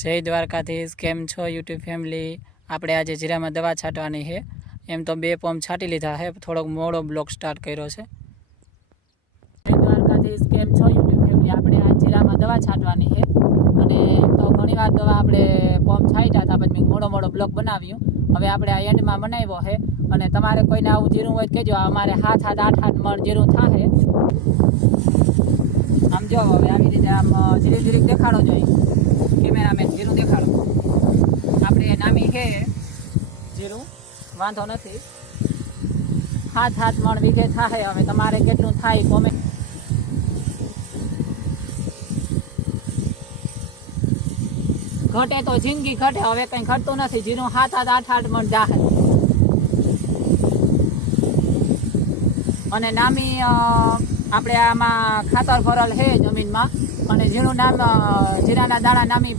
જય દ્વારકાધીશ, કેમ છો યુટ્યુબ ફેમિલી? આપણે આજે જીરામાં દવા છાંટવાની છે. એમ તો બે પંપ છાંટી લીધા છે, થોડોક મોડો બ્લોક સ્ટાર્ટ કર્યો છે. જય દ્વારકાધીશ, કેમ છો યુટ્યુબ ફેમિલી? આપણે આ જીરામાં દવા છાંટવાની છે. અને તો ઘણીવાર દવા આપણે પંપ છાંટ્યા હતા, પછી મોડો મોડો બ્લોક બનાવ્યું. હવે આપણે આ એન્ડમાં બનાવ્યો છે. અને તમારે કોઈને આવું જીરું હોય કહેજો અમારે હાથ હાથ, આઠ આઠ મણ જીરું થાય આમ જો, હવે આવી રીતે આમ ધીરે ધીરે દેખાડો જોઈએ કેમેરામેન જીરું દેખાડો આપણે નામી છે. જીરું, વાંધો નથી. હાથ હાથ મણ વીઘે થાય હવે તમારે કેટલું થાય કોમે. ઘટે તો જિંદગી ઘટે, હવે કંઈ ઘટતું નથી. જીરું હાથ હાથ આઠ આઠ મણ જાહે. અને નામી આપણે આમાં ખાતર ભરલ છે જમીનમાં. અને જીરું નામ જીરાના દાણા નામી